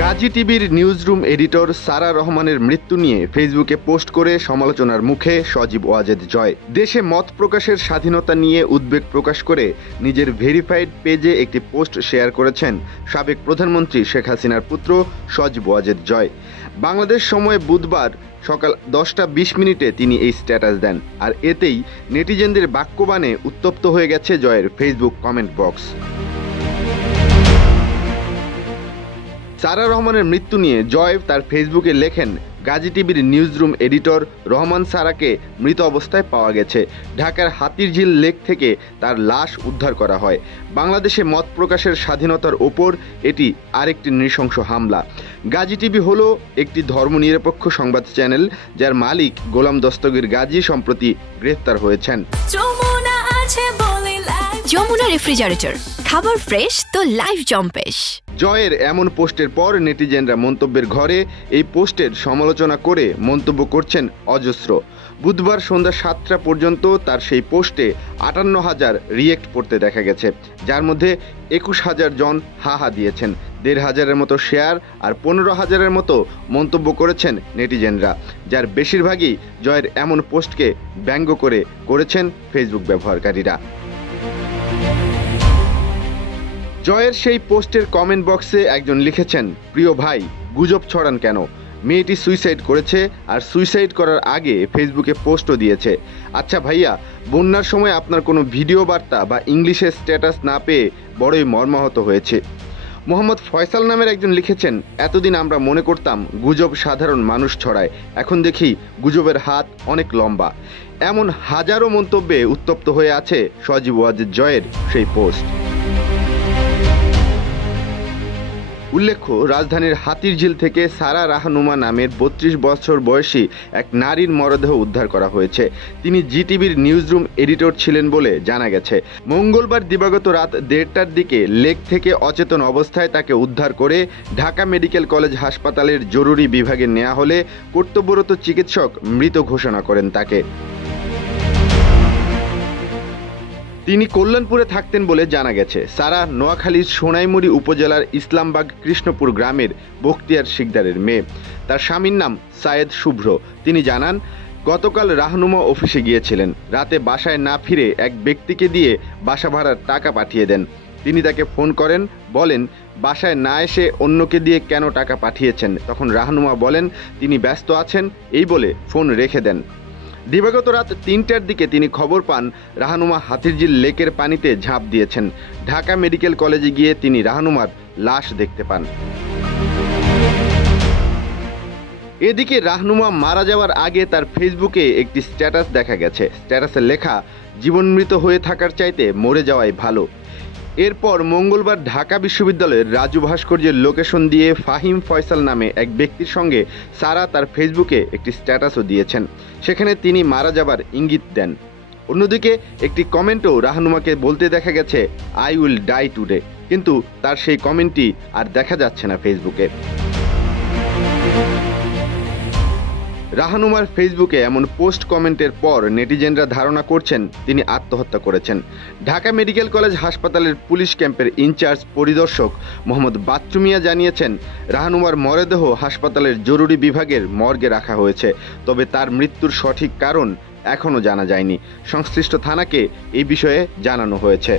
গাজী টিভির newsroom editor সারা রহমানের মৃত্যু নিয়ে ফেসবুকে পোস্ট করে সমালোচনার মুখে সজীব ওয়াজেদ জয়। দেশে মত প্রকাশের স্বাধীনতা নিয়ে উদ্বেগ প্রকাশ করে নিজের ভেরিফাইড পেজে একটি পোস্ট শেয়ার করেছেন সাবেক প্রধানমন্ত্রী শেখ হাসিনার পুত্র সজীব ওয়াজেদ জয়। বাংলাদেশ সময়ে বুধবার সকাল 10:20 তিনি এই স্ট্যাটাস দেন, আর এতেই নেটিজেনদের বাক্যবাণে উত্তপ্ত হয়ে গেছে জয়ের ফেসবুক কমেন্ট বক্স। সারা রহমানের মৃত্যু নিয়ে জয় তার ফেসবুকে লেখেন, গাজী টিভির নিউজরুম এডিটর রহমান সারাকে মৃত অবস্থায় পাওয়া গেছে। ঢাকার হাতিরঝিল লেক থেকে তার লাশ উদ্ধার করা হয়। বাংলাদেশে মত প্রকাশের স্বাধীনতার ওপর এটি আরেকটি নৃশংস হামলা। গাজী টিভি হলো একটি ধর্মনিরপেক্ষ সংবাদ চ্যানেল, যার মালিক গোলাম দস্তগীর গাজী সম্প্রতি গ্রেফতার হয়েছেন। যমুনা রেফ্রিজারেটর, খাবার ফ্রেশ তো লাইফ জম্পেশ। জয়ের এমন পোস্টের পর নেটিজেনরা মন্তব্যের ঘরে এই পোস্টের সমালোচনা করে মন্তব্য করছেন অজস্র। বুধবার সন্ধ্যা 7টা পর্যন্ত তার সেই পোস্টে 58,000 রিয়েক্ট পড়তে দেখা গেছে, যার মধ্যে 21,000 জন হা দিয়েছেন, 1,500-এর মতো শেয়ার আর 15,000-এর মতো মন্তব্য করেছেন নেটিজেনরা, যার বেশিরভাগই জয়ের এমন পোস্টকে ব্যঙ্গ করে করেছেন ফেসবুক ব্যবহারকারীরা। জয়ের সেই পোস্টের কমেন্ট বক্সে একজন লিখেছেন, প্রিয় ভাই, গুজব ছড়ান কেন? মেয়েটি সুইসাইড করেছে, আর সুইসাইড করার আগে ফেসবুকে পোস্টও দিয়েছে। আচ্ছা ভাইয়া, বন্যার সময় আপনার কোনো ভিডিও বার্তা বা ইংলিশে স্ট্যাটাস না পেয়ে বড়ই মর্মাহত হয়েছে। মোহাম্মদ ফয়সাল নামের একজন লিখেছেন, এতদিন আমরা মনে করতাম গুজব সাধারণ মানুষ ছড়ায়, এখন দেখি গুজবের হাত অনেক লম্বা। এমন হাজারো মন্তব্যে উত্তপ্ত হয়ে আছে সজীব ওয়াজেদ জয়ের সেই পোস্ট। উল্লেখ্য, রাজধানীর হাতিরঝিল থেকে সারা রাহনুমা নামের 32 বছর বয়সী এক নারীর মরদেহ উদ্ধার করা হয়েছে। তিনি জিটিভির নিউজরুম এডিটর ছিলেন বলে জানা গেছে। মঙ্গলবার দিবাগত রাত 1:30টার দিকে লেক থেকে অচেতন অবস্থায় তাকে উদ্ধার করে ঢাকা মেডিকেল কলেজ হাসপাতালের জরুরি বিভাগে নেওয়া হলে কর্তব্যরত চিকিৎসক মৃত ঘোষণা করেন তাকে। তিনি কল্যাণপুরে থাকতেন বলে জানা গেছে। সারা নোয়াখালীর সোনাইমুড়ি উপজেলার ইসলামবাগ কৃষ্ণপুর গ্রামের বখতিয়ার শিকদারের মেয়ে। তার স্বামীর নাম সায়েদ শুভ্র। তিনি জানান, গতকাল রাহনুমা অফিসে গিয়েছিলেন। রাতে বাসায় না ফিরে এক ব্যক্তিকে দিয়ে বাসা ভাড়ার টাকা পাঠিয়ে দেন। তিনি তাকে ফোন করেন, বলেন বাসায় না এসে অন্যকে দিয়ে কেন টাকা পাঠিয়েছেন। তখন রাহনুমা বলেন তিনি ব্যস্ত আছেন, এই বলে ফোন রেখে দেন। দিবাগত রাত 3টার দিকে তিনি খবর পান রাহনুমা হাতিরঝিল লেকের পানিতে ঝাঁপ দিয়েছেন। ঢাকা মেডিকেল কলেজে গিয়ে তিনি রাহনুমার লাশ দেখতে পান। এদিকে রাহনুমা মারা যাওয়ার আগে তার ফেসবুকে একটি স্ট্যাটাস দেখা গেছে। স্ট্যাটাসে লেখা, জীবনমৃত হয়ে থাকার চাইতে মরে যাওয়াই ভালো। এরপর মঙ্গলবার ঢাকা বিশ্ববিদ্যালয়ের রাজু ভাস্কর্যের লোকেশন দিয়ে ফাহিম ফয়সাল নামে এক ব্যক্তির সঙ্গে সারা তার ফেসবুকে একটি স্ট্যাটাসও দিয়েছেন। সেখানে তিনি মারা যাবার ইঙ্গিত দেন। অন্যদিকে একটি কমেন্টও রাহনুমাকে বলতে দেখা গেছে, আই উইল ডাই টুডে, কিন্তু তার সেই কমেন্টটি আর দেখা যাচ্ছে না ফেসবুকে। রাহনুমার ফেসবুকে এমন পোস্ট কমেন্টের পর নেটিজেনরা ধারণা করছেন তিনি আত্মহত্যা করেছেন। ঢাকা মেডিকেল কলেজ হাসপাতালের পুলিশ ক্যাম্পের ইনচার্জ পরিদর্শক মোহাম্মদ বাচ্চু মিয়া জানিয়েছেন, রাহনুমার মরদেহ হাসপাতালের জরুরি বিভাগের মর্গে রাখা হয়েছে, তবে তার মৃত্যুর সঠিক কারণ এখনও জানা যায়নি। সংশ্লিষ্ট থানাকে এই বিষয়ে জানানো হয়েছে।